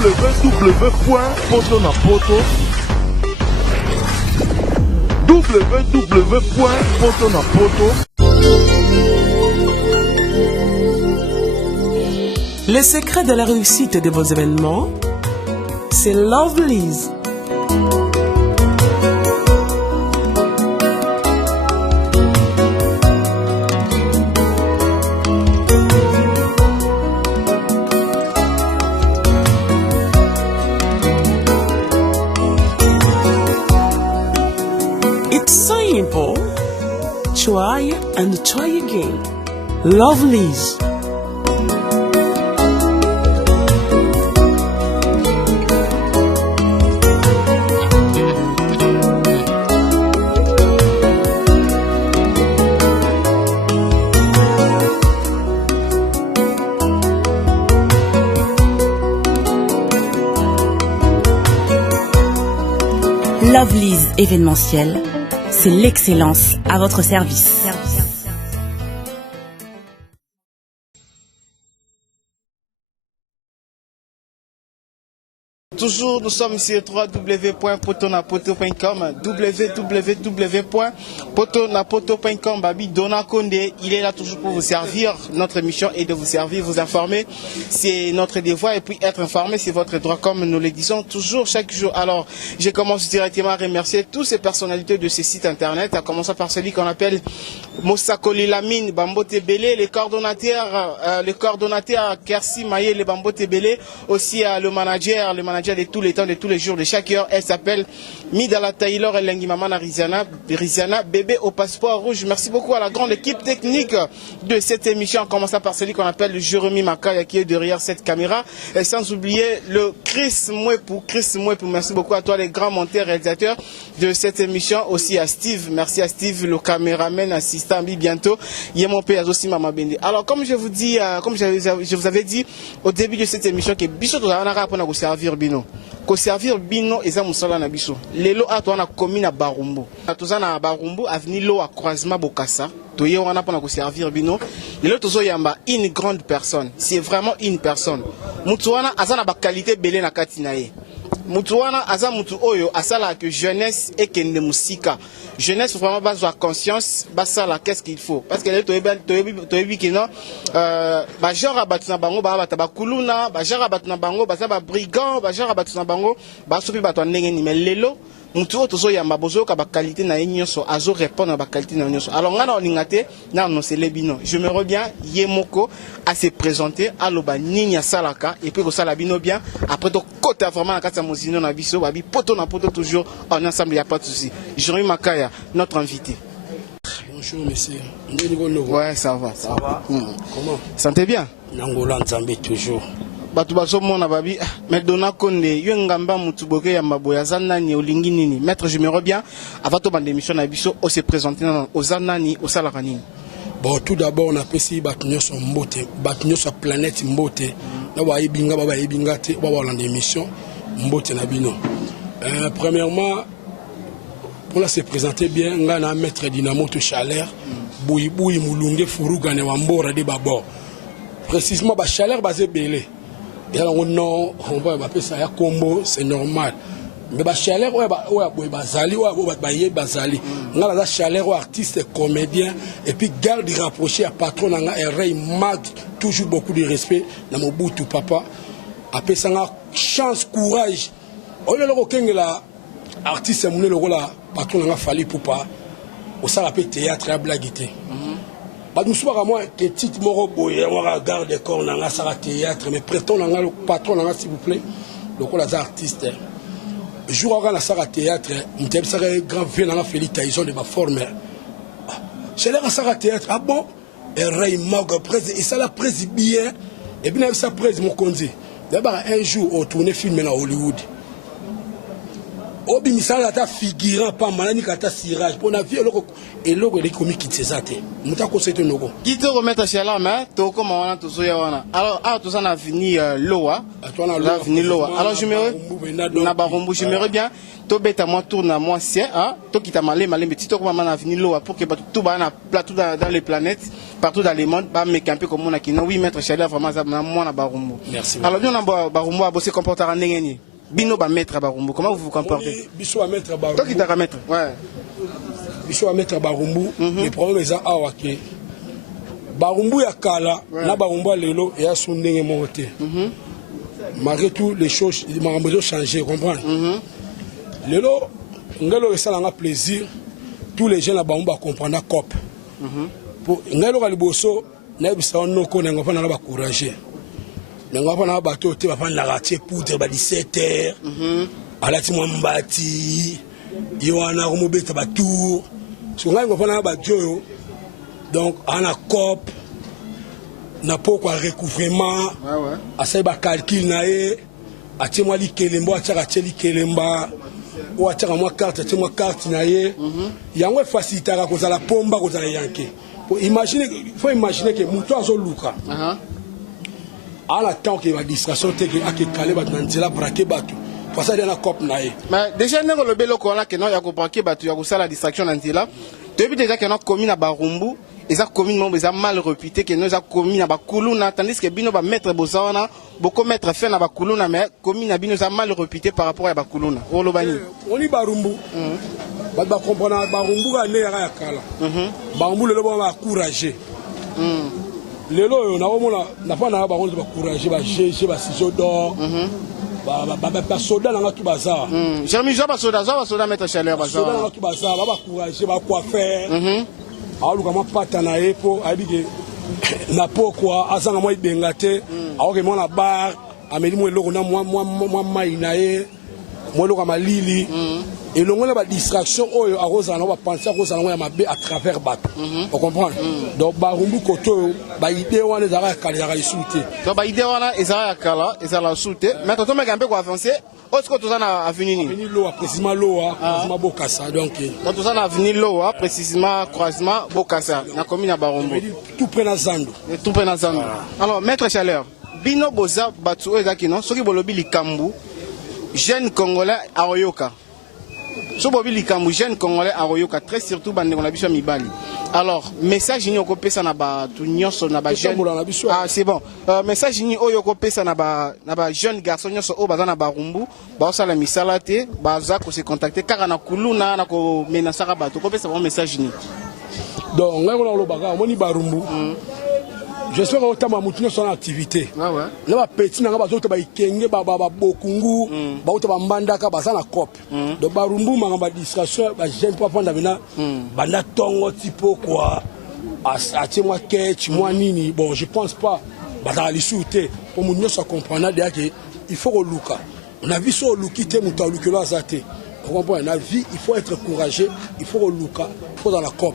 www.potonapoto Le secret de la réussite de vos événements, c'est Lovelyz. It's simple. Try and try again. Lovelyz. Lovelyz événementiel, c'est l'excellence à votre service. Toujours, nous sommes sur www.potonapoto.com, www.potonapoto.com. Babi Dona Konde, il est là toujours pour vous servir. Notre mission est de vous servir, vous informer. C'est notre devoir et puis être informé, c'est votre droit comme nous le disons toujours chaque jour. Alors, je commence directement à remercier toutes ces personnalités de ces sites internet, à commencer par celui qu'on appelle Mosakoli Lamine, Bambote Belé, le coordonnateur Kersi Maye, le Bambote Belé, aussi le manager de tous les temps, de tous les jours, de chaque heure. Elle s'appelle Midala Taylor Elengimamana Riziana, bébé au passeport rouge. Merci beaucoup à la grande équipe technique de cette émission, en commençant par celui qu'on appelle Jérémy Makaya qui est derrière cette caméra. Et sans oublier le Chris Mwepou. Merci beaucoup à toi, les grands monteurs réalisateurs de cette émission. Aussi à Steve. Merci à Steve, le caméraman assistant. Bientôt, Yemon Pé aussi Mama Bende. Alors, comme je vous dis, je vous avais dit au début de cette émission que Biso Tozana pour nous servir Bino. Ko servir Bino eza musala na biso. Lelo ato na commune na Barumbu. Atozana na Barumbu avenue Lo à croisement Bokassa. Toye wana pour nous servir Bino. Lelo tozo yamba une grande personne. C'est vraiment une personne. Mutu wana azana ba qualité belé na kati na ye. Mutu wana aza mutu oyo asala que jeunesse et kende musika. Jeunesse vraiment besoin conscience, basala qu'est-ce qu'il faut parce que toyebi kino ba genre batuna bango ba kuluna, ba genre batuna bango ba brigand, ba genre batuna bango ba sopi batwa ndenge ni mais lelo mutu otozo yamba bozo ka ba qualité na nyonso azo répondre ba qualité na nyonso. Alors ngana oningate na no selebino. Je me reviens Yemoko à se présenter à loba ninya salaka et puis ko sala bino bien après to côté vraiment na kata mozino na biso babi poto na poto toujours en ensemble, il y a pas de souci. Jérémy Makaya, notre invité. Bonjour monsieur. Ouais, ça va. Ça va. Comment? Sentez bien? Nangola Nzambe toujours. Batu baso mona babi mais Dona Konde yo ngamba mutu boke ya maboya zanani olingi nini. Maître, je me reviens avant to bande émission na biso o se présenter aux zanani au salaka nini. Bon, tout d'abord on appelle si batunyo so mbote, batunyo so planète mbote. Na ba yebinga ba yebinga te ba ba lande émission mbote na bino. Premièrement, pour se présenter bien, on a maître Dynamo de Chaleur, Boui Moulungue, Furuga, Newambora de Babor. Précisément, Chaleur basé belé. Et alors, on va appeler ça combo, c'est normal. Mais Chaleur, Bazali, Bazali. On a la Chaleur, artiste, comédien, et puis garde rapproché à patron, on a un rey mag, toujours beaucoup de respect, dans mon bout tout papa. Après ça, on a chance, courage. On a le artiste mon le rôle patron a fallu pour pas au ça théâtre à blaguité. Bah nous sommes à moi que titre moro boy on regarde corps on a ça théâtre mais prétend on a le patron on a s'il vous plaît le rôle des artistes. Jour on a ça théâtre on t'aime ça grand ville on a fait l'itaïson de ma forme. C'est là ça théâtre ah bon et Ray Mag presse et ça la presse bien et bien ça presse mon conduit. D'abord un jour on tournait film à Hollywood. obimisala ata figurant pa malani kata cirage pour na vie eloko ele komi kitsezate muta ko sete noko kito remettre chez la main to comme on a toujours wana alors tout ça na fini loa la fini loa alors na barumbu j'aimerais bien to beta moi tourne à moi c'est to kita malé petit to comme na fini loa pour que tout ba na plateau dans les planètes partout dans le monde ba me camper comme on a qui non oui mettre chez la vraiment ça na moi na barumbu merci alors nous na barumbu a bosser comporter en ngeni bino ba mettre barumbu comment vous vous comportez biso ba mettre barumbu to kita mettre ouais biso ba mettre barumbu les problèmes ça awake barumbu ya kala na barumbu lelo et ya sundenge moté malgré tout les choses makambo ont changé comprendre lelo ngelo ça nga plaisir tous les gens na barumbu comprendre la cop pour ngelo ka liboso na bisa noko na ngofana na ba courager na ngofana na bato te ba fana la tie poudre ba 17h alati mwambati yoana ko mobeta ba tour so ngai ngofana na ba joyo donc ana cop na pourquoi recouvrement asa ba calcul na e atie mwa likelembo ataka tie likelemba ou ataka mwa carte atie mwa carte na ye yango facilitera ko za la pomba ko za yanke faut imaginer que muto azo luka à la temps que la distraction te que ake calé ba nzela braquer batu pour ça na cop na ye mais déjà ne le belo ko la que non ya ko braquer batu ya ko sala distraction nzela depuis déjà que non commis na barumbu et ça commune mon ça mal réputé que nous a commis na bakuluna tandis que bino ba mettre bozana beaucoup mettre fin na bakuluna mais commune na bino ça mal réputé par rapport à bakuluna olobani oni barumbu ba comprendre barumbu ga ne ya kala barumbu le ba encourager lelo na omona na fa na ba encourager ba GG ba ciseaux d'or ba soda na tu bazar Jeremy Joba soda mettre chaleur bazar soda na tu bazar ba encourager ba coiffeur aluka mapata na epo abige na pokwa azanga moi bengate aoke mona bar ameli mo eloko na moi mai na ye mo eloko malili elongola ba distraction oyo aroza na ba penser ko zana ya mabe à travers bato on comprend donc barumbu koto ba idée wana ezaka kala ya isuté donc ba idée wana ezaka kala ezala isuté mais toto meka mpe ko avancer osko to zana avenue ni loa précisément loa bokassa donc to zana avenue loa précisément croisement bokassa na commune barumbu tout près na zando alors maître chaleur bino boza batu ezaki non soki bolobi likambu jeune congolais aoyoka so bobi likambu jeune congolais aoyoka très surtout bande on a biso mibali alors message ni okopesa na ba tu nyonso na ba jeune c'est bon message ni oyo okopesa na ba jeune garçon nyonso o baza na barumbu ba osala misala te baza ko se contacter kaka na kuluna na ko menasaka bato kopesa ba message ni donc ngai on lo baga moni barumbu j'espère que tu as mutuno son activité là ba petit na ba zo ba ikenge ba bokungu ba uta ba mbandaka ba sana cop do barumbu mangamba distraction ba jeune pas prendre bina banda tongo tipo quoi a moi ketch moi nini bon je pense pas ba za li souté pour munyo ça comprendre déjà que il faut que luka on a vu ça lukité muta lukelo azate on comprend la vie il faut être courageux il faut que luka faut dans la cop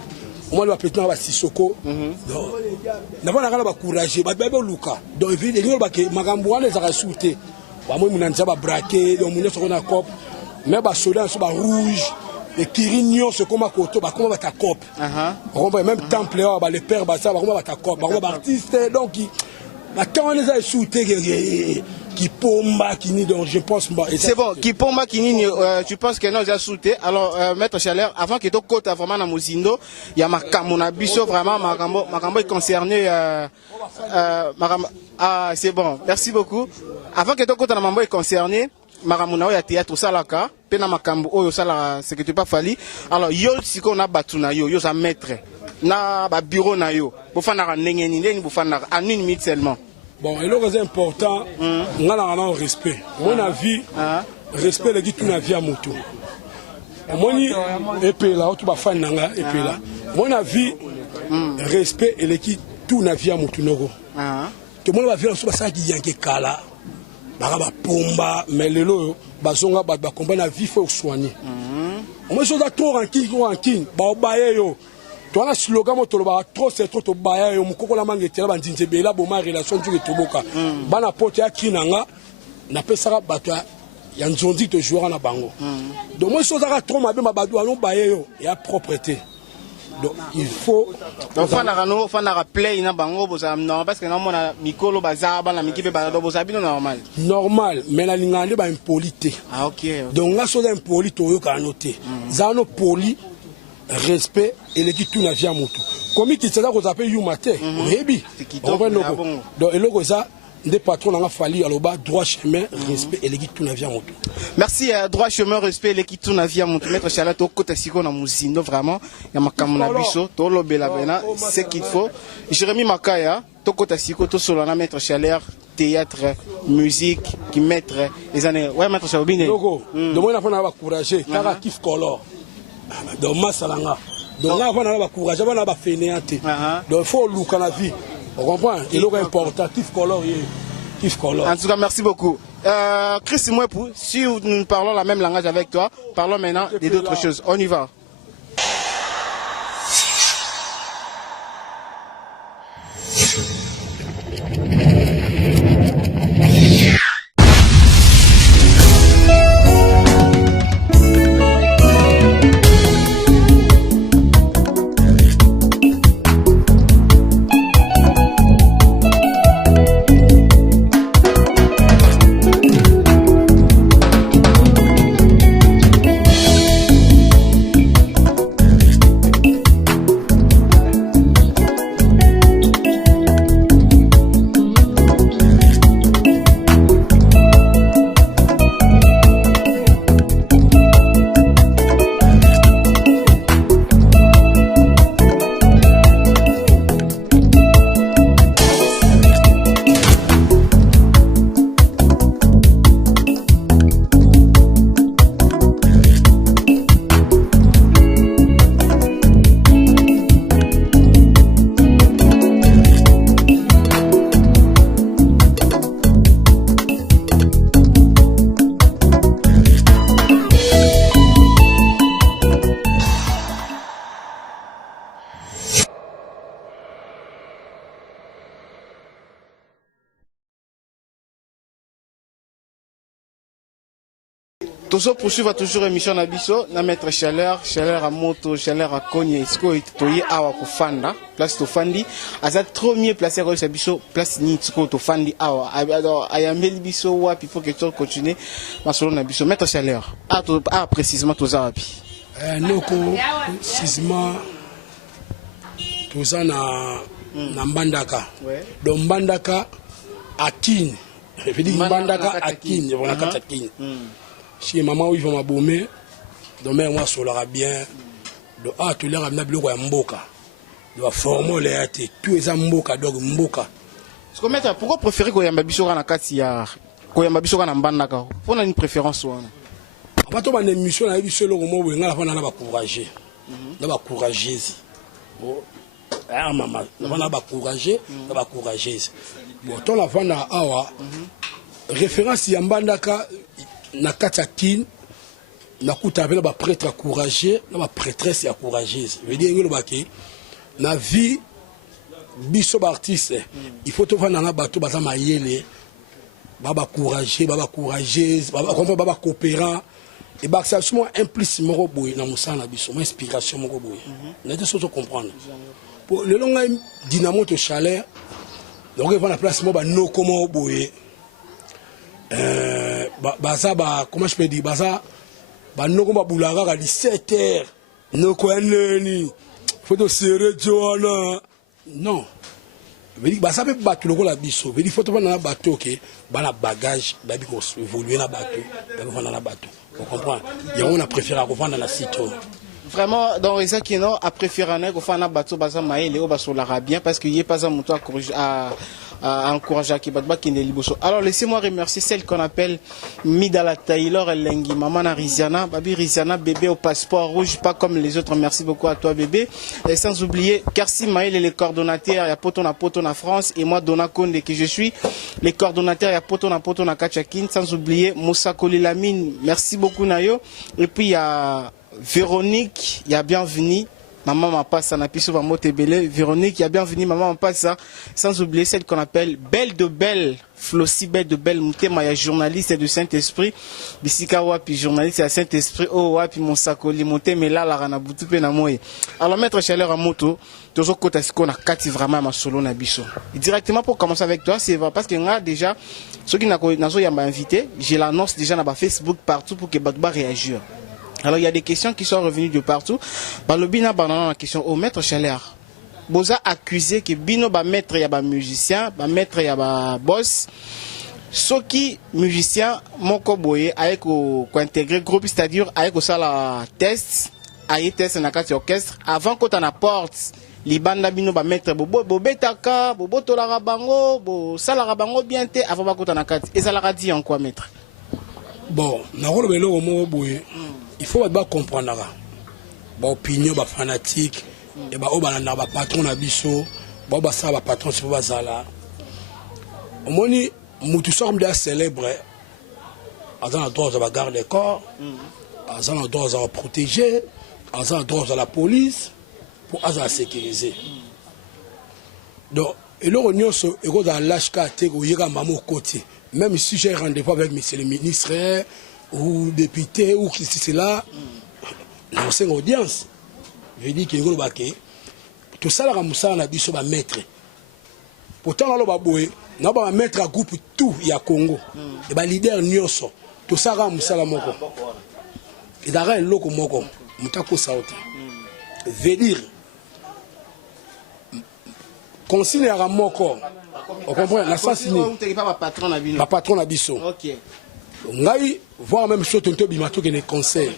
on va peut-être na ba sisoko donc na bana kala ba courage ba bebe luka donc vile ngolo ba ke makambo wana za kasute ba mo munanza ba braquer donc munyo soko na cop mais ba soda so ba rouge les kirinyo se koma koto ba koma ba ta cop on comprend même temple ba les pères ba ça ba koma ba ta cop ba koma ba artiste donc ba quand on les a souté qui pomba qui ni donc je pense pas c'est bon qui pomba qui ni tu penses que non j'ai sauté alors maître chaleur avant que to kota vraiment na mozindo ya makambo na biso vraiment makambo est concerné c'est bon merci beaucoup avant que to kota na makambo est concerné makambo na ya théâtre salaka pe na makambo oyo sala ce que tu pas fali alors yo siko na batuna yo za maître na ba bureau na yo bo fana ndenge ni ndeni bo fana en 1 minute seulement. Bon, et le important, on a un respect. Mon avis, respect le dit tout la vie à moto. Mon épée là, tu vas faire nanga épée là. Mon avis, respect et le dit tout la vie à moto nogo. Tout le monde va vivre sur ça qui yanke kala. Baraba pomba, mais le lo, bazonga ba combat la vie faut soigner. Moi je dois trop ranking, ba obaye yo. Tu as un slogan trop c'est trop baya yo mukoko la mangetela bandinze bela boma relation tu toboka bana pote ya kinanga na pesaka bato ya nzondi to jouera na bango donc moi so za trop mabe mabadu alon baye yo ya propreté donc il faut donc fana play na bango boza non parce que non mona mikolo bazaba na mikipe bazado boza bino normal mais la lingande ba impolité ah OK donc nga so za impolité yo ka noter za no poli respect et l'équipe tout na via moto comme qui ça ko zapper you matin rebi on va donc eloko ça des patrons n'ont fallu alors bas droit chemin respect et l'équipe tout na via moto merci droit chemin respect l'équipe tout na via moto maître Chaleur to kota siko na muzindo vraiment ya makamu na biso to lobela bena c'est qu'il faut Jérémy Makaya to kota siko to solo na maître Chaleur théâtre musique qui mettre les années ouais maître Chaleur bien logo de moi na fa na ba courager kaka kiff color donc masalanga donc là on va courager on va fainéanté donc il faut look la vie on comprend il est important kiff color. En tout cas merci beaucoup Chris Mwepu, si nous parlons la même langage avec toi, parlons maintenant d'autres choses. On y va. Toujours poursuivre toujours émission na biso na mettre chaleur à moto chaleur à Konya isko itoyi awa ko fanda place to fandi aza trop mieux placé ko sa biso place ni isko to fandi awa alors ayambeli biso wapi pour que tu continue masolo na biso mettre chaleur précisément to za wapi noko précisément to za na Mbandaka donc Mbandaka Akine je veux dire Mbandaka Akine voilà kata Akine. Si maman oui va m'abomber, donc moi solara bien, donc tout l'air amena biloko ya mboka, donc former les athées, tous les mboka donc mboka. Pourquoi préférer ko yamba biso na kati ya ko yamba biso na Mbandaka? Pour une préférence wana. Après to ba émission na biso loko mo wenga la fa na ba courager. Na ba courageuse. Oh ah maman, na ba courager, na ba courageuse. Bon ton la fa na awa référence ya Mbandaka na katakine na kuta avec ba prêtre courageux na ba prêtresse ya courageuse veut dire ngelo baki na vie biso ba artiste il faut to vana na bato baza mayele baba courageux baba courageuse baba coopérant et ba ça souvent implice moko boy na musana biso mo inspiration moko boy na te soto comprendre pour le long dynamo to chaleur donc il va la place mo ba no comment boy baza ba comment je peux dire baza ba noko ba bulaka ka 17h noko nani faut de serrer Joana non veut dire baza pe batu loko la biso veut dire faut to na bateau que ba la bagage ba bi ko évoluer na bateau ba ko na bateau on comprend il y a on a préféré ko vendre la citron. Vraiment, dans les qui non, a préféré qu'on fasse un bateau basé maïl et au bateau l'ara bien parce qu'il n'y a pas un moto à encourager à Kibadba qui n'est liboso. Alors laissez-moi remercier celle qu'on appelle Midala Taylor et Lengi, maman Riziana, babi Riziana, bébé au passeport rouge, pas comme les autres. Merci beaucoup à toi bébé. Et sans oublier Karsi Maïl et les coordonnateurs, il y a Potona France et moi Dona Konde que je suis. Les coordonnateurs, il y a Potona Kachakin, sans oublier Moussa Kolilamine. Merci beaucoup Nayo. Et puis il y a Véronique, il y a Bienvenue, Maman Mapassa, Napiso Bambote Belé, Véronique, il y a bienvenue Maman Mapassa, sans oublier celle qu'on appelle Belle de Belle, Flossi Belle de Belle, Moutema, il y a journaliste du Saint-Esprit, Bissika Wapi, journaliste du Saint-Esprit, oh Wapi, Monsakoli, Moutema, là, la Rana Boutou Penamoye. Alors, maître Chaleur à moto, toujours côté ce qu'on a quatre vraiment ma solo Nabiso. Directement pour commencer avec toi, c'est vrai, parce que là, déjà, ceux qui n'ont pas invité, j'ai l'annonce déjà dans Facebook partout pour que Bagba réagisse. Alors il y a des questions qui sont revenues de partout. Balobina banana la question au maître Chaleur. Boza accusé que bino ba maître ya ba musicien, ba maître ya ba boss. Soki musicien moko boye avec ko intégrer groupe, c'est-à-dire avec ça la test, aye test na kati orchestre avant qu'on apporte libanda bino ba maître bo betaka, bo tolara bango, bo salara bango bien te avant ba ko na kati. Et ça la dit en quoi maître? Bon, na rolo belo mo boye. Il faut comprendre ba opinion ba fanatique et ba obalanda ba patron na biso ba ça ba patron c'est pas zala omoni mutu somme de célèbre azana droit à la garde des corps azana droit à protéger azana droit à la police pour azana sécuriser donc et le nyonso ego dans l'âge ka te ko yega mamo côté même si j'ai rendez-vous avec monsieur le ministre ou député ou qui c'est là l'ancienne audience je dis que ngolo baké tout ça la musala na biso ba maître pourtant là ba boye na ba maître à groupe tout ya Congo et ba leader nyonso tout ça la musala moko et dara loko moko mutako sauti veut dire consigne ya moko on comprend la assassiné pas patron na biso OK ngai voir même chose tonto bimato que ne conseil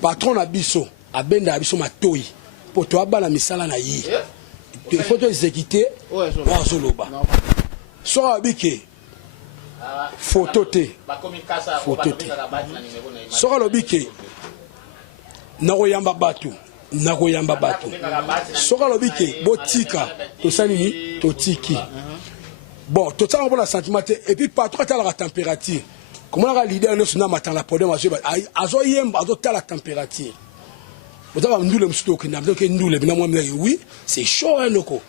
patron na biso abenda biso matoi pour toi bala misala na yi il faut exécuter wa zoloba so abike photo te so alobike nakoyamba batu so alobike botika to sani to tiki bon tout ça on a sentiment et puis patron à la température. Comment la leader ne se nomme la problème azo yemba azo ta la température. Vous avez nous le mousto qui n'a pas que nous le binamo oui, c'est chaud hein noko.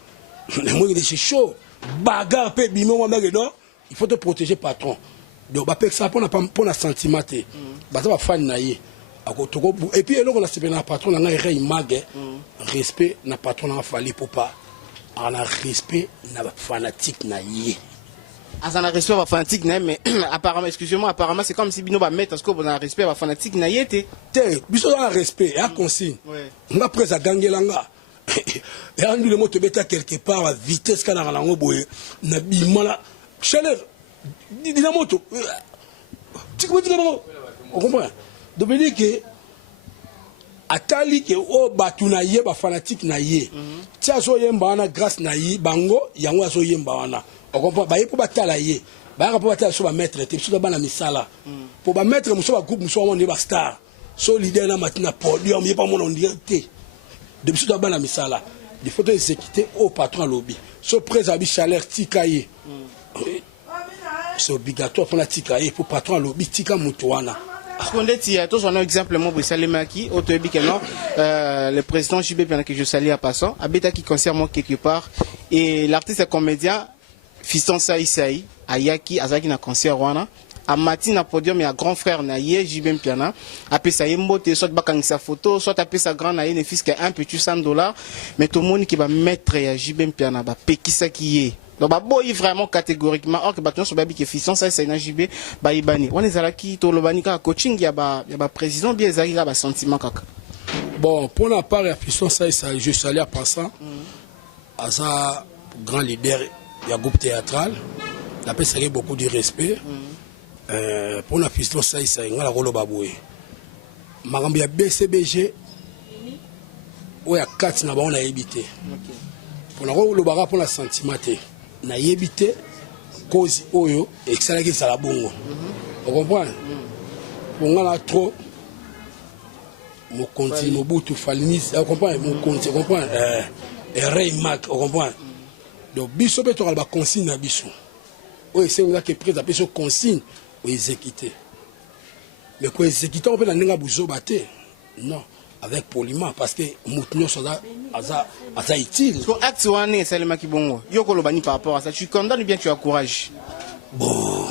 Moi c'est chaud. Bagarre pe bimo moi non, il faut te protéger patron. Donc ba pe ça pour na sentiment te. Ba ça va fan na ye. Et puis là on a se na patron na ngai image respect na patron na fali pour pas en a respect na fanatique na ye. Azana respect à fanatique mais apparemment excusez-moi apparemment c'est comme si bino ba mettre parce que vous avez respect à fanatique na yete te biso dans respect et à consigne nga presse à gangelanga et andu le moto beta quelque part à vitesse kana rango boye na bimala chaleur dina moto on comprend donc veut dire que atali ke o batu na ye ba fanatique na ye tia so yemba na grâce na yi bango yango so yemba wana on comprend ba pour batala ye ba pour batala so ba maître te so ba na misala pour ba maître muso ba groupe muso on ba star so leader na matina podium ye pas mon on direct de so ba na misala il faut exécuter au patron lobby so présabi chaleur tikaye c'est obligatoire pour la tikaye pour patron lobby tika mutuana. Parce qu'on dit, tous on a exemple, moi, Salimaki, le président JB, que je salue à passant, Abeta qui concerne moi quelque part, et l'artiste et comédien, Fiston Saïsaï, Ayaki, Azaki na concert Rwana, à Matin à podium, il y a grand frère Naye, JB Piana, après ça, il y a soit bakang sa photo, soit après sa grand Naye, ne fils qu'à un petit $100, mais tout le monde qui va mettre JB Piana, bah, Pekisa qui est. Donc bah boy vraiment catégoriquement or que bâton sur baby qui fission ça c'est JB ba ibani on est à la qui to le bani ka coaching ya ba président bien ezali ba sentiment kaka bon pour la part ya fission ça je salue à passant à ça grand leader ya groupe théâtral la paix c'est beaucoup de respect pour la fission ça ngala rolo baboy makambi ya BCBG ou ya 4 na ba on a évité pour la rolo bara pour la sentiment na yebité cause oyo exalaki sala bongo on comprend on a trop mon continue mon bout tout falinis on comprend mon continue on comprend Ray Mac on comprend donc biso beto ba consigne na biso o c'est là que près biso consigne ou exécuter mais quoi exécuter on peut la nenga buzo baté non avec poliment parce que Moutinho ça utile. Parce que acte ouane c'est le makibongo. Yo kolobani par rapport à ça, tu condamnes ou bien tu encourages? Bon,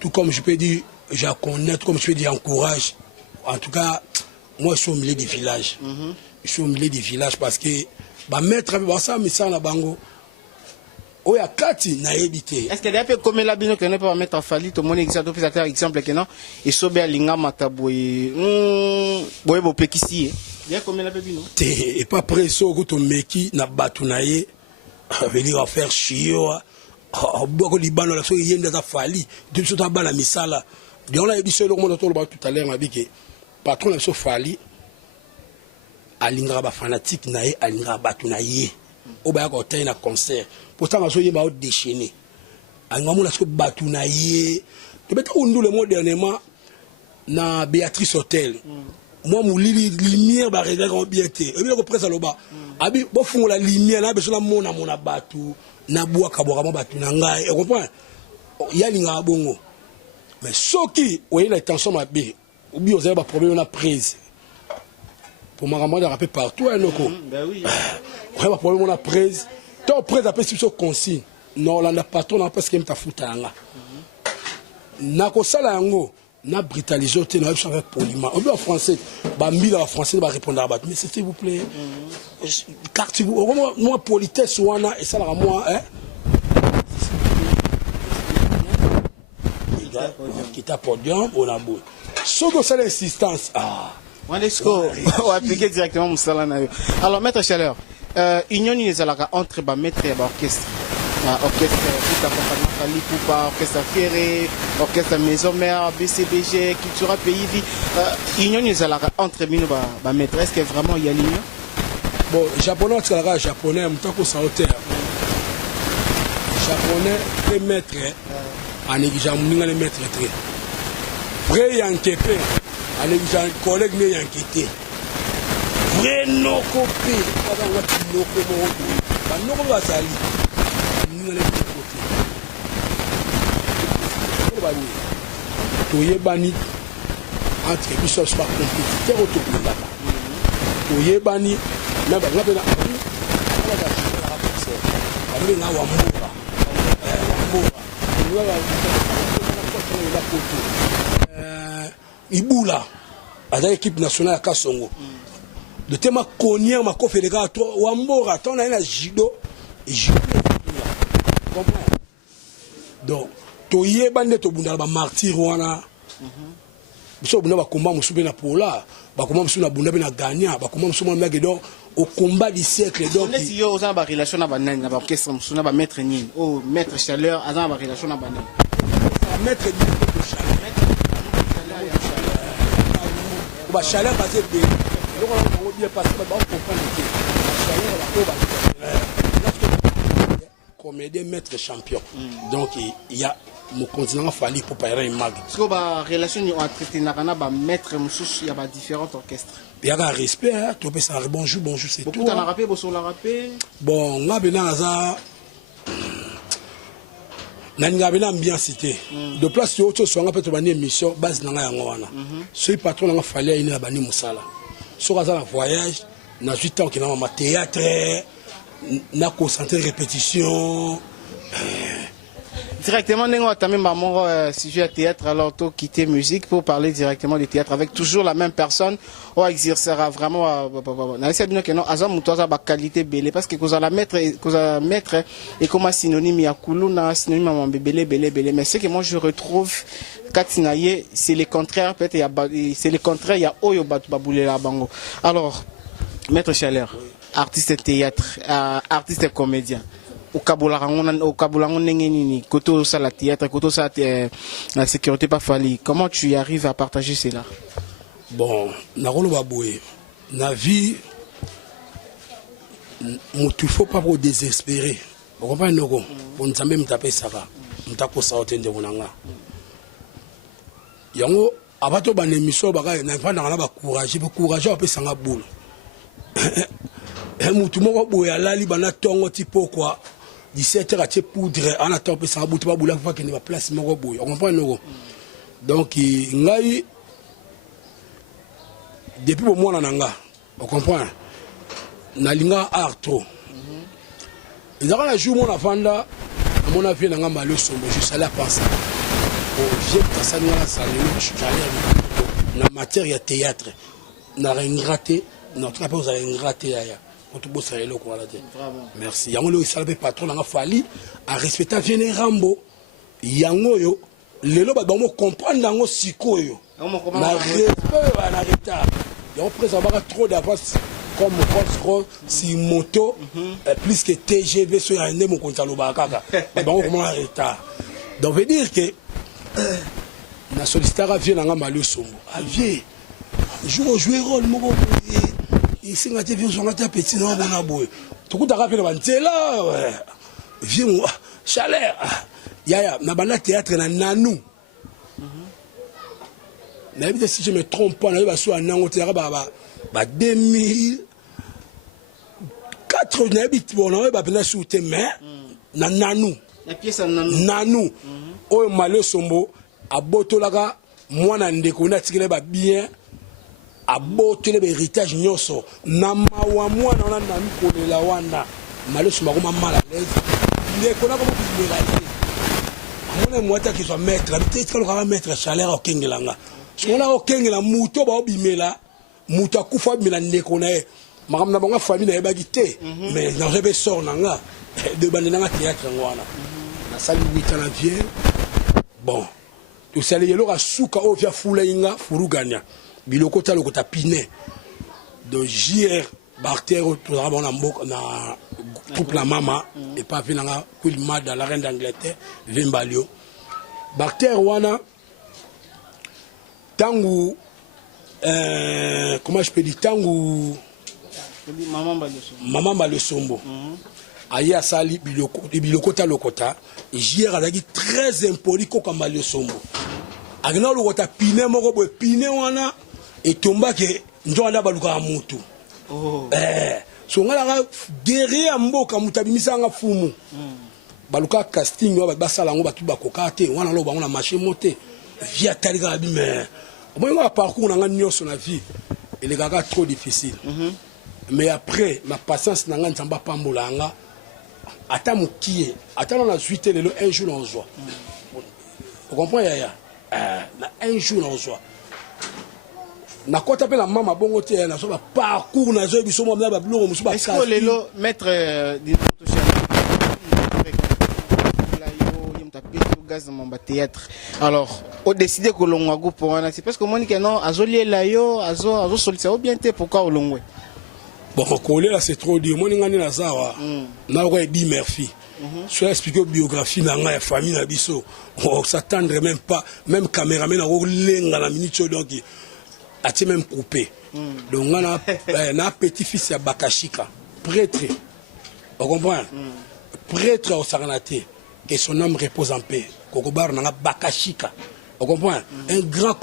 tout comme je peux dire, je connais, tout comme je peux dire, encourage. En tout cas, moi je suis au milieu des villages. Je suis au milieu des villages parce que bah mettre ça mais ça na bango. Oh ya kati na ebité. Est-ce que des peu comme la bino que ne pas mettre en faillite au monde exemple que non et sobe alinga mataboy. Boye bo pekisi. Bien comme la bino. Et pas presso ko to meki na batu na ye venir faire chio. Beaucoup libano la so yenda za fali. De so ta bala misala. Donc là il dit seul monde tout à l'heure m'a dit que patron la so fali alinga ba fanatique na ye alinga batu na ye. Au bas quand un concert pourtant je suis déchaîné angamo na so batu na ye to beta undu le mot dernièrement na Béatrice Hotel moi mon lumière ba regarder bien té et bien ko presse loba abi bo fungo la lumière na besoin mona mona batu na bois kabora mo batu na ngai et comprend ya linga bongo mais soki oye la tension ma bé ou bien vous avez pas problème na prise pour ma de rappeler partout un loko Ben oui. On a problème on a prise tant prise après si consigne non là n'a pas ton parce que me ta futanga na ko sala yango na brutaliser te na avec poliment ou bien en français ba mbila en français ba répondre à mais s'il vous plaît carte vous moi politesse wana et ça la moi hein qui t'a podium on a beau sur ça l'insistance On va appliquer directement Moussala Nayo. Alors, maître Chaleur, union ni ezalaka entre ba maître et ba orchestre. Orchestre tout accompagnement Fali Poupa, orchestre Ferré, orchestre Maison Mère, BCBG, Cultura Pays Vie. Union ni ezalaka entre bino ba maître. Est-ce que vraiment il y a l'union? Bon, japonais c'est japonais mtako sa hauteur. Japonais les maîtres en négligeant les maîtres très. Vrai yankepe allez vous un collègue n'est inquiété vrai non copé pas dans votre noko moto ba noko ba sali ni les côté to yebani entre biso soit compétiteur autour to yebani na ba na pena ala ba concert ba na wa mboka ni wa la photo Ibula à l'équipe nationale à Kasongo. Le thème Konien ma confédérateur Wambora ton a judo et judo. Comprends? Donc to yebande to bunda ba martyr wana. Biso bunda ba combat musubi na pola, ba combat musubi na bunda na gagnant, ba combat musubi na donc au combat du siècle donc. On est si yo za ba relation na ba nani na ba orchestre musubi na ba maître ni. Oh maître Chaleur a za ba relation na ba nani. Maître de Chaleur. Ba chaleur parce que donc on va bien passer ba comprendre que chaleur la comédien maître champion donc il y a mon continent Fali pour payer une mag parce que ba relation ni entre na kana ba maître mususu ya ba différents orchestres il y a un respect tu peux ça bonjour c'est tout beaucoup t'en rappé bo sur la rappé bon nga bena za nani ngabena ambiance cité de place yo to songa peut bani émission base nanga yango wana ce patron nanga fallait ina bani musala so kaza na voyage na 8 ans kina ma théâtre na concentrer répétition directement nengo atamé maman sujet théâtre alors to quitter musique pour parler directement du théâtre avec toujours la même personne ou exercera vraiment na essaie bien que non azam mutoza ba qualité belé parce que cause la maître et comme synonyme ya kuluna synonyme à belé mais ce que moi je retrouve Katinaye c'est le contraire peut-être c'est le contraire il y a oyo batu babulé la bango alors maître Chaleur artiste théâtre artiste comédien au Kabulango nengeni koto ça la théâtre koto ça la sécurité pas fali comment tu y arrives à partager cela bon na rolo baboué na vie il faut pas pour désespérer on comprend noko on nzambe mtape saka mtako sa otende bonanga yango abato ba émission baka na fanda na ba courage pe sanga boule mutu moko boye alali bana tongo tipo quoi 17h à te poudre en attendant que ça boute pas boula fois qu'il ne va place moko boye on comprend noko donc ngai depuis au moins nanga on comprend nalinga art trop ezaka na jour mona vanda mon avis nanga malo sombo je salais penser au vieux kasani na salé na matière ya théâtre na regretté notre pas vous avez regretté ya tout beau ça le quoi là merci yango le salbe patron nanga fali a respecter vienne rambo yango yo lelo ba bango comprendre yango sikoyo na respect na retard yo présent ba trop d'avance comme Rolls-Royce si moto plus que TGV sur un mon compte à l'obakaka ba bango comment en retard donc veut dire que na sollicitara vient nanga malo sombo avie jour jouer rôle moko ici nga te vieux zonga te petit na bona boy to kuta ka pena banzela vieux chaleur ya na bana théâtre na nanou na évite si je me trompe pas na ba so anango théâtre ba 2004 na évite bon na ba pena souté mais na nanou la pièce nanou nanou o malo sombo abotolaka mwana ndeko na tikele ba bien abotele ba héritage nyoso na mawa mwana na na mikolela wana malo sombo ko mala l'aise ndeko na ko bilela mwana mwata ki soit maître peut-être ko ka maître chaleur au kengelanga sona o kengela muto ba obimela muto akufa bimela ndeko na e makamna bonga famille na ebaki te mais na rebe sort nanga de bandena théâtre ngwana na sali 8 ans vieux bon tout ça yelo ka suka o via fulainga furuganya biloko talo kota pine de JR Barter tout là on a na couple la mama et pas venanga Quilma dans la reine d'Angleterre Vimbalio Barter wana tangu comment je peux dire tangu maman Balosombo aya sali biloko ta lokota JR azaki très impoli ko kamba Balosombo agna lokota pine moko bo pine wana etomba ke njonda baluka mutu so ngala guerrier mboka mutabimisa nga fumu baluka casting wa basala ngo batu bakoka te wana lo bango na marché moté via talika bime moi parcours na nga nyoso na vie il est trop difficile mais après ma patience na nga nzamba pambola nga ata mukie ata na suite lelo un jour on joie vous comprenez yaya na un jour on joie na kota pe la mama bongo te na so ba parcours na zo biso mo na ba blongo musu ba est-ce que lelo maître di gaz dans mon théâtre alors au décider que l'on a go pour c'est parce que moi non azoli la yo azo solliciter bien te pourquoi olongwe bon coller là c'est trop dur moi ngani na zawa na ko di merci je vais expliquer biographie na nga ya famille na biso on s'attendre même pas même caméraman na ko lenga na minute donc a même coupé donc on a petit fils ya Bakashika prêtre on comprend prêtre au Saranate que son âme repose en paix Kokobar na Bakashika on comprend un grand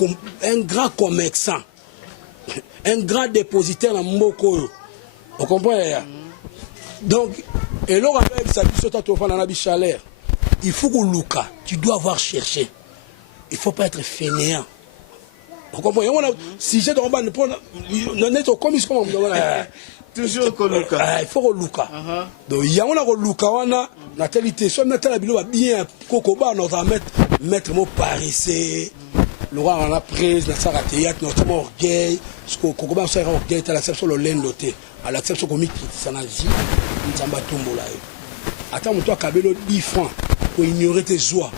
commerçant un grand dépositaire na mboko on comprend donc et là avec sa vie sur ta na chaleur il faut que Luka tu dois avoir cherché il faut pas être fainéant. On comprend. Si j'ai dans le prendre, non est comme ils sont toujours que Luka. Il faut que Luka. Donc il y a on a Luka wana natalité. Soit mettre la bilo bien Kokoba nous va mettre mot paressé. Le roi on a prise na sara théâtre notre orgueil. Ce que Kokoba ça orgueil à l'acception le lendoté. À l'acception comme il ça na vie. Nzamba tombola. Attends moi toi Kabelo 10 francs pour ignorer tes joies.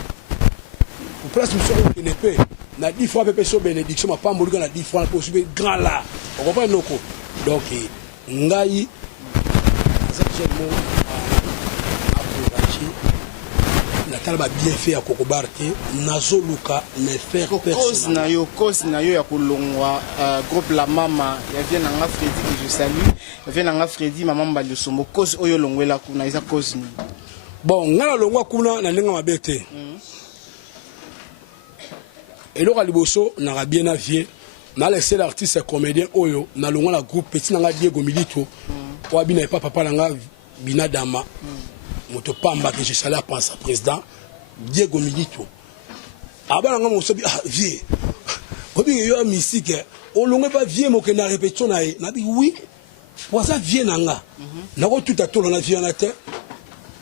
Pour place monsieur qui n'est pas na 10 fois pepe so bénédiction ma pas moluka na 10 fois pour subir grand là on comprend noko donc ngai exactement la talba bien fait à Kokobarte nazoluka ne faire personne cause na yo ya kolongwa groupe la mama ya vient na Freddy que je salue vient na Freddy maman Balosombo cause oyo longwela kuna isa cause ni bon ngala longwa kuna na ndenge mabete et là liboso na bien avié na laissé l'artiste comédien oyo na longa la groupe petit na Diego Milito pour bina pas papa nga bina dama moto pamba que je salue penser président Diego Milito abana nga mo so vie obi yo musique on longue pas vieux mo que na répétition na dit oui pour ça vieux nanga na ko tout à tout na vieux na terre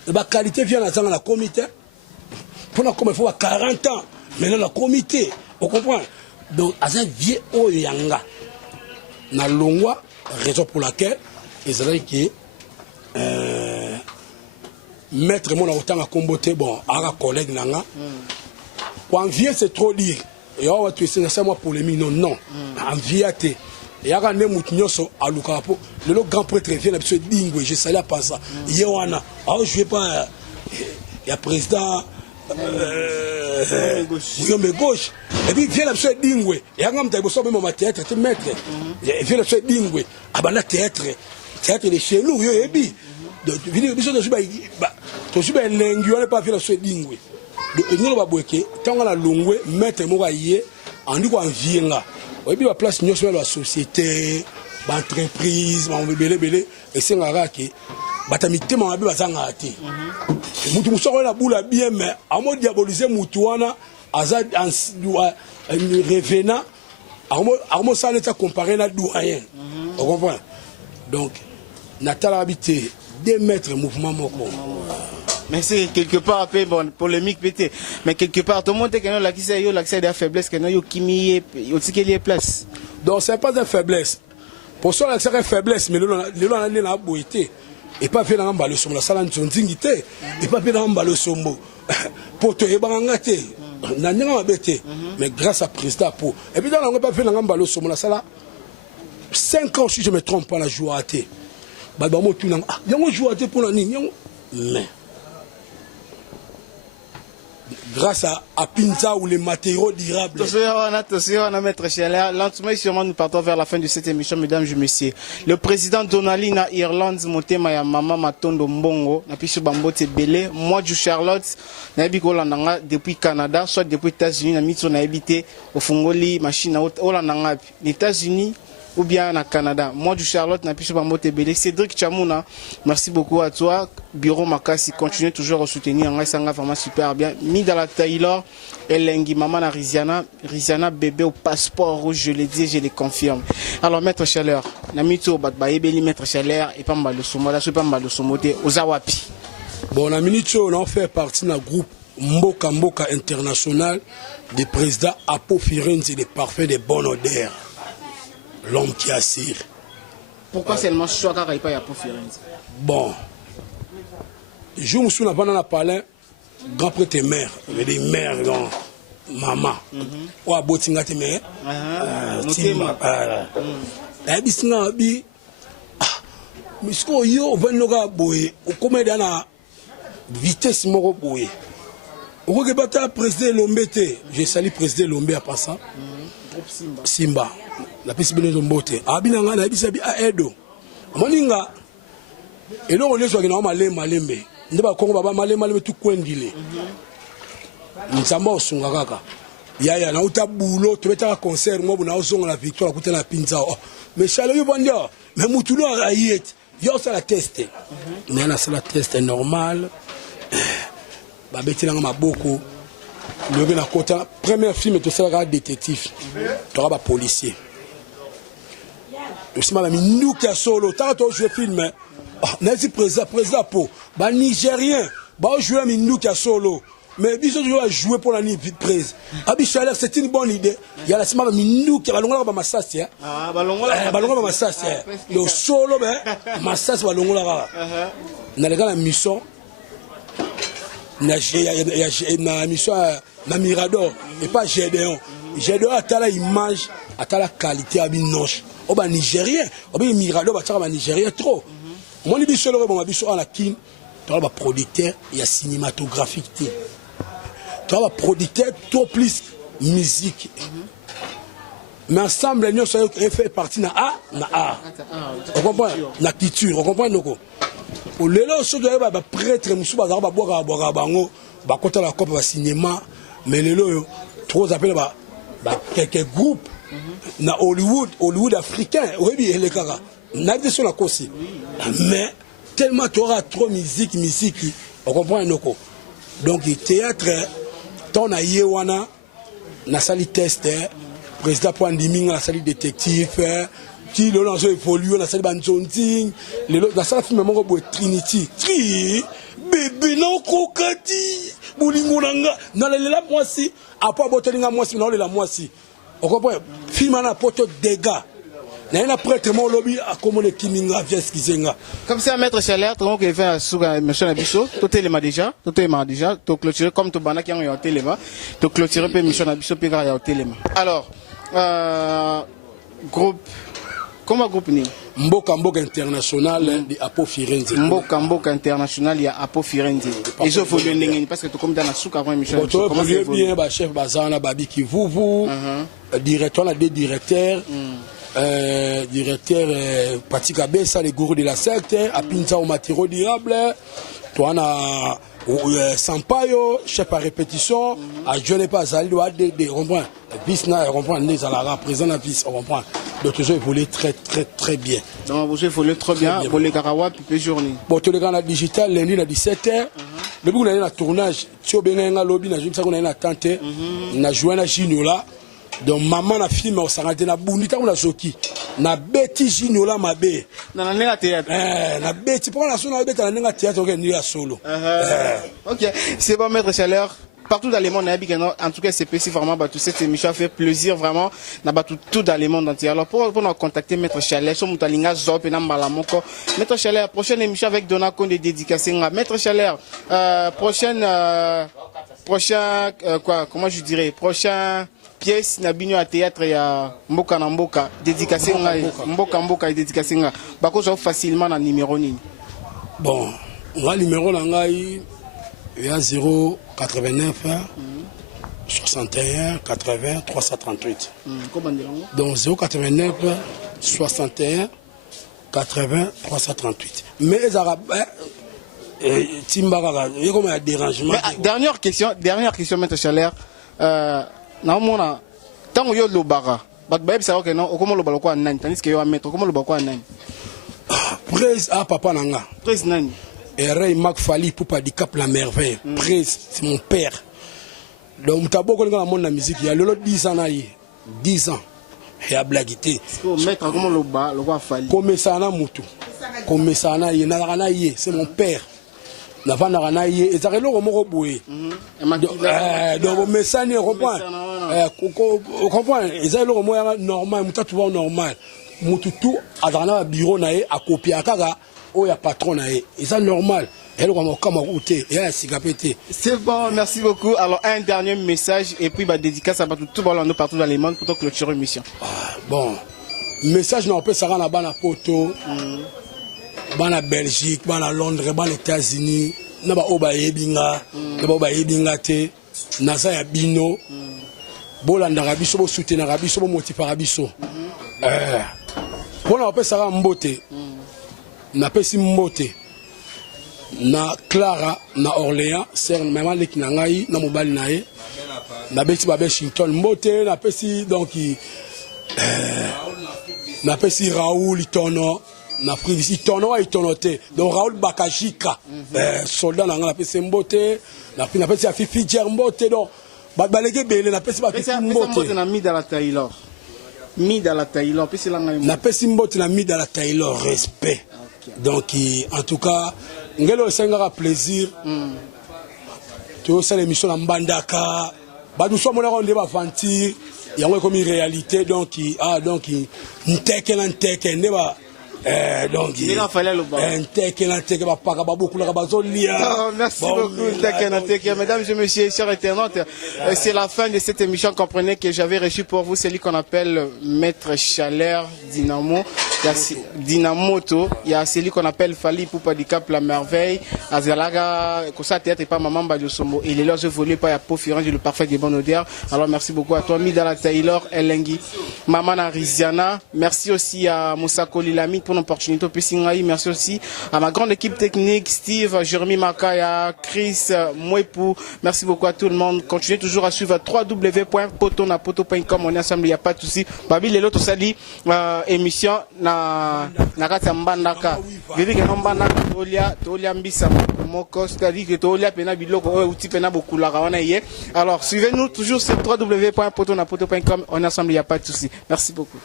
ba qualité vient na zanga na comité pour na comme il faut 40 ans mais là la comité on comprend donc asa vieux o yanga na longwa raison pour laquelle ils avaient que maître mon autant à comboter bon à collègue nanga quand vieux c'est trop dire et on va tuer ça moi polémique non en viaté et à ne mutinyoso à lukapo le grand prêtre vient à se dingue je salais pas ça yewana ah je vais pas il y a président Yombe gauche et puis vient à se dingue et à ngam taïbo so même ma théâtre te maître et vient à se dingue abana théâtre de chez nous yo ebi de vidéo biso de suba to suba lengi on pas vient à se dingue de ngolo babweke tanga la longwe maître mo ba yé andi ko envienga oyebi ba place nyonso ya la société ba entreprise ba belé et c'est ngara ki batamite ma be bazanga ate mutu musoko na bula bien mais amo diaboliser mutu wana azad en revenant amo ça n'est pas comparé na doyen on comprend donc natala habité 2 mètres mouvement moko. Mais c'est quelque part un peu bon polémique pété. Mais quelque part tout le monde est que non l'accès de la faiblesse que non yo kimi aussi qu'il y a place. Donc c'est pas une faiblesse. Pour ça l'accès est faiblesse mais le on a boité et pas fait dans le sombo la sala nzingité et pas fait dans le sombo. Pour te ebangate na ninga mabete mais grâce à président pour et puis dans on pas fait dans le sombo la sala 5 ans si je me trompe pas la jouaté. Ba mo tout nan ah yango jouaté pour la ni mais grâce à Pinza ou les matériaux durables. Attention, on a maître Chaleur. Lentement et sûrement, nous partons vers la fin de cette émission, mesdames et messieurs. Le président Donali na Irlande, Motema ya Mama Matondo Mbongo, na pichu Bambote Belé, moi du Charlotte, na ebiko landanga depuis Canada, soit depuis États-Unis, na mitso na habité au Fungoli, machine à Olandanga, les États-Unis ou bien na Canada. Moi du Charlotte, na pichu Bambote Belé, Cédric Chamouna, merci beaucoup à toi. Bureau Makasi, continue toujours à soutenir, on sanga vraiment super bien. Midala Taylor, Elengi, Maman Riziana, bébé au passeport rouge, je l'ai dit, je le confirme. Alors, maître Chaleur, Namito Batbaebeli, maître Chaleur, et Pamba le Somo, la Supamba le Somote, Ozawapi. Bon, Naminicho, on fait partie d'un groupe Mboka Mboka International, des présidents Apo Firenze et des parfaits de bonne odeur. L'homme qui assire. Pourquoi seulement Chouaka Raipa et Apo Firenze? Bon. Je me souviens pendant la palais, grand prêtre mère, des mères, grand maman. Ou à Botinga te mère. Bisna bi. Mais ce qu'on yo venora boye, au commun dans vitesse moro boye. Au regard président Lombete, je salue président Lombe à passant. Simba, la piste de Lombote. Abinanga na bisabi a Edo. Moninga. Et donc on les voit dans malembe. Ndeba kongo baba malembe tout kwendile. Nzamba osunga kaka. Ya na uta bulo to beta concert mo na ozonga la victoire kuta na Pinza. Mais chale yo bandia, mais mutulo ayet. Yo ça la teste. Mais na ça la teste normal. Ba betinanga maboko. Le na kota premier film to ça détective. To ba policier. Aussi ma minuki ya solo tant to jouer film. N'est-ce président pour bah Nigérien bah jouer minuki ya solo mais biso jouer pour la nuit prise. Abi Chaleur c'est une bonne idée. Il y a la semaine minuki balongola ba masasi ah balongola ba masasi le solo mais masasi balongola ba na la mission na mission na Mirador et pas Gédéon a ta la image a ta la qualité abi noche o ba Nigérien o ba Mirador ba ta ba Nigérien trop. Moi je suis à la kin, tu as un producteur et cinématographique. Tu as un producteur tout plus musique. Mais ensemble, nous sommes fait partie de A. On comprend la culture, on comprend nous. Pour les gens qui sont prêtres, nous sommes à boire la coupe de cinéma, mais les gens trop appellent quelques groupes na Hollywood africain, oui, les caras. N'a pas sur la cause. Mais tellement tu auras trop musique, on comprend nous. Donc le théâtre, ton a yewana, na sali test, président pour Andiminga la salle détective qui le lance évolue la salle banjonting la salle film mon go Trinity tri bébé non kokati bolingo nanga na la moi si après botelinga moi si na la moi si on comprend film na poto dégâts na ina prêtre mon lobby a comme le kiminga vient skizenga comme ça maître Chalère ton que fait sur monsieur Nabiso tout téléma déjà to clôturer comme to bana qui en téléma to clôturer pe monsieur Nabiso pe ga téléma alors groupe comment groupe ni Mboka international de Apo Firenze Mboka international il y a Apo Firenze et je faut le ndengeni parce que to comme dans la souka avant émission comment bien ba chef bazana babi qui vous directeur la des directeurs directeur Patika Bessa les gourous de la secte à Pinza au matériaux durables toi on a Sampaio chef à répétition à je n'ai pas allé de comprendre vice na comprendre les à la présent la vice on comprend d'autres jeux voulaient très bien donc vous jeux voulaient très bien pour les Karawa puis journée bon tous les gars la digital lundi à 17h le bout na tournage tu benga lobby na je ça qu'on a na tante na jouer na Junior là donc maman na film au sarate na bundita on a zoki na beti Junior mabe na nenga théâtre na beti pour la son na beti na nenga théâtre que ni solo OK c'est bon maître Chaleur partout dans le monde en tout cas c'est spécifiquement toute cette émission a fait plaisir vraiment na tout dans le monde entier alors pour nous contacter maître Chaleur sur mutalinga zop na malamoko maître Chaleur prochaine émission avec Dona Konde dédicacé maître Chaleur prochain quoi comment je dirais prochain pièce na bino à théâtre ya mboka na mboka dédicacé mboka dédicacé nga bako zo facilement na numéro ni bon nga numéro na ngai ya 089 61 80 338 donc 089 61 80 338 mais les arabes timbaka il comme un dérangement dernière question maître Chaleur na mona tango yo lobaka bat baeb sa ko non okomo lobalo ko nani tandis que yo maître okomo lobalo ko nani Presse à papa nanga Presse nani et Ray Mac Fali pour pas cap la merveille Presse c'est mon père donc t'as beaucoup dans le monde de la musique il y a le 10 ans 10 ans et à blaguité maître comment loba lo ko Fali comme ça na mutu comme ça na y na na y c'est mon père na vana na y et ça le moko boye donc mais ça ne comprend comprend ils ont le moyen normal mutu tu vois normal mutu tout à dans le bureau na à copier à kaka o ya patron na et ça normal elle comme outé et a sigapété c'est bon merci beaucoup alors un dernier message et puis dédicace à tout le partout dans les mondes pour clôturer l'émission bon message na peut ça na bana poto bana Belgique bana Londres bana États-Unis na ba oba yebinga na ba oba yebinga te na za ya bino bolanda rabiso bo soutenir rabiso bo motiver rabiso pour na peut ça mbote na pesi mbote na Clara na Orléans sœur maman leki na ngai na mobali na ye na beti ba Washington mbote na pesi donc na pesi Raoul Itono na prise Itono a itonoté donc Raoul Bakajika soldat na nga pesi mbote na pesi a Fifi Djermbote donc ba balege bele na pesi ba mbote na mi dans la Taylor pesi la ngai na pesi mbote na mi dans la Taylor respect donc en tout cas ngelo sengara plaisir to ça l'émission na mbandaka ba nous sommes là on débat aventure yango comme une réalité donc donc nteke ne ba donc merci beaucoup mesdames et messieurs chers internautes c'est la fin de cette émission. Comprenez que j'avais reçu pour vous celui qu'on appelle maître Chaleur Dynamoto, il y a celui qu'on appelle Fali Poupa du Cap la merveille Azalaga Kosa théâtre et pas maman Badiosombo et les leurs volés pas à Apo Firenze le parfait des bonnes odeurs. Alors merci beaucoup à toi Midala Taylor Elengi Maman Riziana, merci aussi à Moussa Kolilami pour l'opportunité. Merci aussi à ma grande équipe technique, Steve, Jérémy Makaya, Chris, Mouepou. Merci beaucoup à tout le monde. Continuez toujours à suivre www.potonapoto.com. On est ensemble, il n'y a pas de souci. Babi, les autres, ça dit, émission, na kata mbandaka. Je dis que mbandaka, tolia mbisa, moko, c'est-à-dire que tolia pena biloko, outi pena beaucoup la rawana yé. Alors, suivez-nous toujours sur www.potonapoto.com. On est ensemble, il n'y a pas de souci. Merci beaucoup.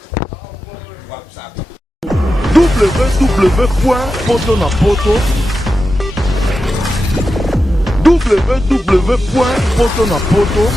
www.potonapoto